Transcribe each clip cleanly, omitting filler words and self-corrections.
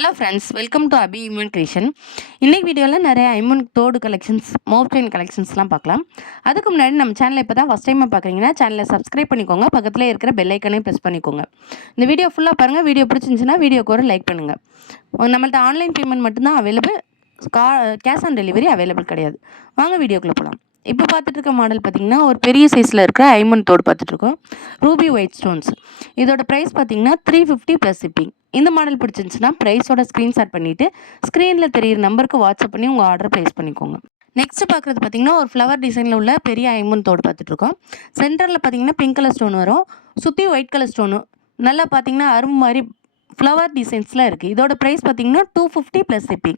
Hello friends, welcome to Abi immune creation. இன்னைக்கு வீடியோவில் நிறைய ஐமன் தோடு கலெக்ஷன்ஸ், மோப் செயின் கலெக்ஷன்ஸ்லாம் பார்க்கலாம். அதுக்கு முன்னாடி நம்ம சேனலை இப்போ தான் ஃபஸ்ட் டைமாக பார்க்குறீங்கன்னா சேனலை சப்ஸ்கிரைப் பண்ணிக்கோங்க. பக்கத்தில் இருக்கிற பெல் ஐக்கனையும் ப்ரெஸ் பண்ணிக்கோங்க. இந்த வீடியோ ஃபுல்லாக பாருங்கள். வீடியோ பிடிச்சிருந்துச்சுன்னா வீடியோக்கு ஒரு லைக் பண்ணுங்கள். நம்மள்ட்ட ஆன்லைன் பேமெண்ட் மட்டும்தான் available, cash on delivery available கிடையாது. வாங்க வீடியோக்குள்ளே போகலாம். இப்போ பார்த்துட்டு இருக்க மாடல் பார்த்திங்கன்னா ஒரு பெரிய சைஸில் இருக்கிற ஐமன் தோடு பார்த்துட்ருக்கோம். Ruby white stones. இதோட ப்ரைஸ் பார்த்திங்கன்னா 350 ப்ளஸ் ஷிப்பிங். இந்த மாடல் பிடிச்சிருந்துச்சுன்னா ப்ரைஸோட ஸ்க்ரீன்ஷாட் பண்ணிவிட்டு ஸ்க்ரீனில் தெரியிற நம்பருக்கு வாட்ஸ்அப் பண்ணி உங்கள் ஆர்டர் ப்ளேஸ் பண்ணிக்கோங்க. நெக்ஸ்ட் பார்க்குறது பார்த்திங்கன்னா ஒரு ஃப்ளவர் டிசைனில் உள்ள பெரிய ஐமன் தோடு பார்த்துட்ருக்கோம். சென்டரில் பார்த்திங்கன்னா பிங்க் கலர் ஸ்டோன் வரும், சுற்றி ஒயிட் கலர் ஸ்டோனு நல்லா பார்த்திங்கன்னா அரும்பு மாதிரி ஃப்ளவர் டிசைன்ஸில் இருக்குது. இதோட ப்ரைஸ் பார்த்திங்கன்னா 250 ப்ளஸ் ஷிப்பிங்.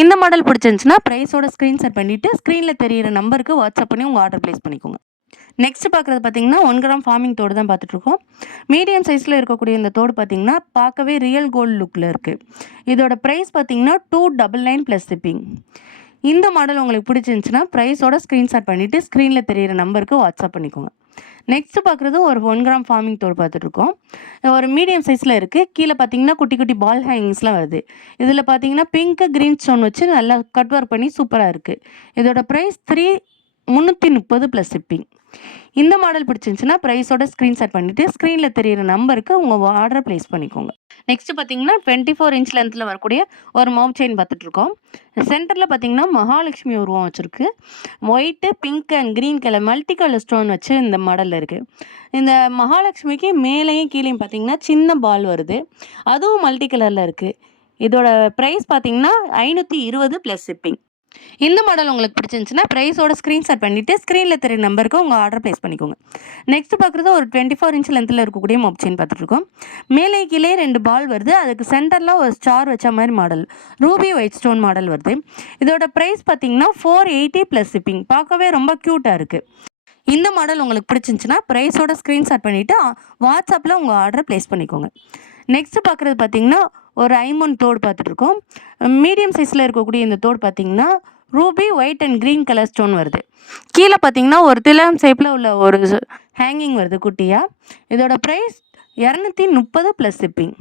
இந்த மாடல் பிடிச்சிருந்துச்சுன்னா ப்ரைஸோட ஸ்க்ரீன்ஷாட் பண்ணிவிட்டு ஸ்க்ரீனில் தெரியிற நம்பருக்கு வாட்ஸ்அப் பண்ணி உங்கள் ஆர்டர் ப்ளேஸ் பண்ணிக்கோங்க. நெக்ஸ்ட் பார்க்குறது பார்த்திங்கன்னா 1 கிராம் ஃபார்மிங் தோடு தான் பார்த்துட்ருக்கோம். மீடியம் சைஸில் இருக்கக்கூடிய இந்த தோடு பார்த்திங்கன்னா பார்க்கவே ரியல் கோல்டு லுக்கில் இருக்குது. இதோட ப்ரைஸ் பார்த்திங்கன்னா 299 ப்ளஸ் ஷிப்பிங். இந்த மாடல் உங்களுக்கு பிடிச்சிருந்துச்சுன்னா ப்ரைஸோட ஸ்க்ரீன்ஷாட் பண்ணிவிட்டு ஸ்க்ரீனில் தெரியிற நம்பருக்கு வாட்ஸ்அப் பண்ணிக்கோங்க. நெக்ஸ்ட் பார்க்குறது ஒரு 1 கிராம் ஃபார்மிங் தோடு பார்த்துட்ருக்கோம். ஒரு மீடியம் சைஸில் இருக்குது. கீழே பார்த்தீங்கன்னா குட்டி குட்டி பால் ஹேங்கிங்ஸ்லாம் வருது. இதில் பார்த்தீங்கன்னா பிங்க்கு க்ரீன் ஸ்டோன் வச்சு நல்லா கட் ஒர்க் பண்ணி சூப்பராக இருக்குது. இதோட ப்ரைஸ் 330 ப்ளஸ் ஷிப்பிங். இந்த மாடல் பிடிச்சிருந்துச்சுன்னா ப்ரைஸோட ஸ்க்ரீன்ஷாட் பண்ணிவிட்டு ஸ்க்ரீனில் தெரியிற நம்பருக்கு உங்கள் ஆர்டரை ப்ளேஸ் பண்ணிக்கோங்க. நெக்ஸ்ட் பார்த்தீங்கன்னா 24 இன்ச் லென்த்தில் வரக்கூடிய ஒரு மவுத் செயின் பார்த்துட்ருக்கோம். சென்டரில் பார்த்தீங்கன்னா மகாலட்சுமி உருவம் வச்சுருக்கு. White, pink and green colour multi colour stone வச்சு இந்த மாடலில் இருக்குது. இந்த மகாலட்சுமிக்கு மேலேயும் கீழேயும் பார்த்தீங்கன்னா சின்ன பால் வருது, அதுவும் மல்டி கலரில் இருக்குது. இதோட ப்ரைஸ் பார்த்தீங்கன்னா 520 ப்ளஸ் ஷிப்பிங். இந்த மாடல் உங்களுக்கு பிடிச்சிருந்துச்சுன்னா ப்ரைஸோட ஸ்க்ரீன்ஷாட் பண்ணிவிட்டு ஸ்க்ரீனில் தெரிய நம்பருக்கு உங்கள் ஆர்டர் ப்ளேஸ் பண்ணிக்கோங்க. நெக்ஸ்ட் பார்க்குறது ஒரு 24 இன்ச் லென்த்தில் இருக்கக்கூடிய மொப் செயின் பார்த்துட்ருக்கோம். மேலே கீழே 2 பால் வருது, அதுக்கு சென்டரில் ஒரு ஸ்டார் வச்ச மாதிரி model Ruby white stone model வருது. இதோட ப்ரைஸ் பார்த்தீங்கன்னா 480 ப்ளஸ் ஷிப்பிங். பார்க்கவே ரொம்ப க்யூட்டாக இருக்குது. இந்த மாடல் உங்களுக்கு பிடிச்சிருந்துச்சுன்னா ப்ரைஸோட ஸ்க்ரீன்ஷாட் பண்ணிவிட்டு வாட்ஸ்அப்பில் உங்கள் ஆர்டரை ப்ளேஸ் பண்ணிக்கோங்க. நெக்ஸ்ட் பார்க்குறது பார்த்திங்கன்னா ஒரு ஐமன் தோடு பார்த்துட்ருக்கோம். மீடியம் சைஸில் இருக்கக்கூடிய இந்த தோடு பார்த்திங்கன்னா Ruby white and green colour stone வருது. கீழே பார்த்திங்கன்னா ஒரு திலம் ஷேப்பில் உள்ள ஒரு ஹேங்கிங் வருது குட்டியாக. இதோட ப்ரைஸ் 230 ப்ளஸ் ஷிப்பிங்.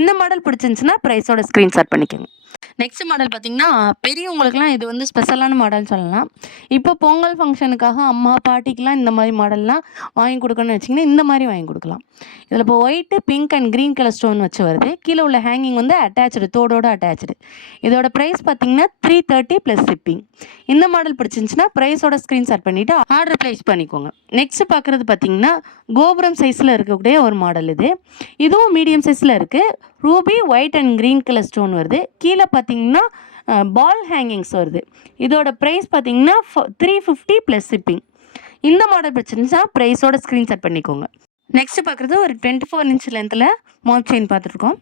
இந்த மாடல் பிடிச்சிருந்துச்சுன்னா ப்ரைஸோட ஸ்க்ரீன்ஷாட் பண்ணிக்கோங்க. நெக்ஸ்ட் மாடல் பார்த்திங்கன்னா பெரியவங்களுக்குலாம் இது வந்து ஸ்பெஷலான மாடல்னு சொல்லலாம். இப்போ பொங்கல் ஃபங்க்ஷனுக்காக அம்மா பாட்டிக்கெலாம் இந்த மாதிரி மாடல்லாம் வாங்கி கொடுக்கணும்னு வச்சிங்கன்னா இந்த மாதிரி வாங்கி கொடுக்கலாம். இதில் இப்போ white, pink and green colour stone வச்சு வருது. கீழே உள்ள ஹேங்கிங் வந்து அட்டாச்சு, தோடோடு அட்டாச்சு. இதோட ப்ரைஸ் பார்த்திங்கன்னா 330 ப்ளஸ் ஷிப்பிங். இந்த மாடல் பிடிச்சிருந்துச்சுன்னா ப்ரைஸோட ஸ்க்ரீன்ஷாட் பண்ணிவிட்டு ஆர்டர் ப்ளேஸ் பண்ணிக்கோங்க. நெக்ஸ்ட் பார்க்குறது பார்த்திங்கன்னா கோபுரம் சைஸில் இருக்கக்கூடிய ஒரு மாடல் இது. இதுவும் மீடியம் சைஸில் இருக்குது. Ruby white and green colour stone வருது. கீழே பார்த்தீங்கன்னா பால் ஹேங்கிங்ஸ் வருது. இதோட ப்ரைஸ் பார்த்தீங்கன்னா 350 ப்ளஸ் ஷிப்பிங். இந்த மாடல் பிடிச்சிருந்துச்சா ப்ரைஸோட ஸ்க்ரீன்ஷாட் பண்ணிக்கோங்க. நெக்ஸ்ட் பார்க்குறது ஒரு 24 இன்ச் லென்த்தில் மவுத் செயின் பார்த்துட்ருக்கோம்.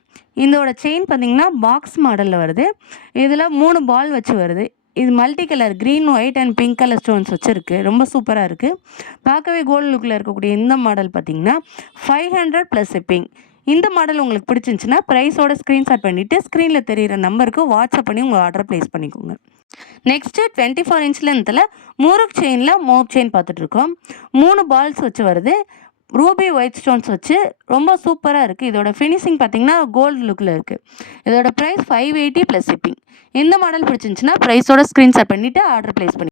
இதோட செயின் பார்த்தீங்கன்னா பாக்ஸ் மாடலில் வருது. இதில் 3 பால் வச்சு வருது. இது multi colour green, white and pink colour stones வச்சுருக்கு. ரொம்ப சூப்பராக இருக்குது. பார்க்கவே கோல்டு லுக்கில் இருக்கக்கூடிய இந்த மாடல் பார்த்திங்கன்னா 500 ப்ளஸ் ஷிப்பிங். இந்த மாடல் உங்களுக்கு பிடிச்சிருந்துச்சுன்னா ப்ரைஸோட ஸ்க்ரீன்ஷாட் பண்ணிவிட்டு ஸ்க்ரீனில் தெரியிற நம்பருக்கு வாட்ஸ்அப் பண்ணி உங்கள் ஆர்டர் ப்ளேஸ் பண்ணிக்கோங்க. நெக்ஸ்ட்டு 24 இன்ச் லென்த்தில் முறுக்கு செயினில் மோப் செயின் பார்த்துட்ருக்கோம். 3 பால்ஸ் வச்சு வருது. ரூபி ஒயிட் ஸ்டோன்ஸ் வச்சு ரொம்ப சூப்பராக இருக்குது. இதோட ஃபினிஷிங் பார்த்திங்கன்னா கோல்டு லுக்கில் இருக்குது. இதோட ப்ரைஸ் 580 ப்ளஸ் ஷிப்பிங். இந்த மாடல் பிடிச்சிருந்துச்சுன்னா ப்ரைஸோட ஸ்க்ரீன்ஷாட் பண்ணிவிட்டு ஆர்டர் ப்ளேஸ் பண்ணி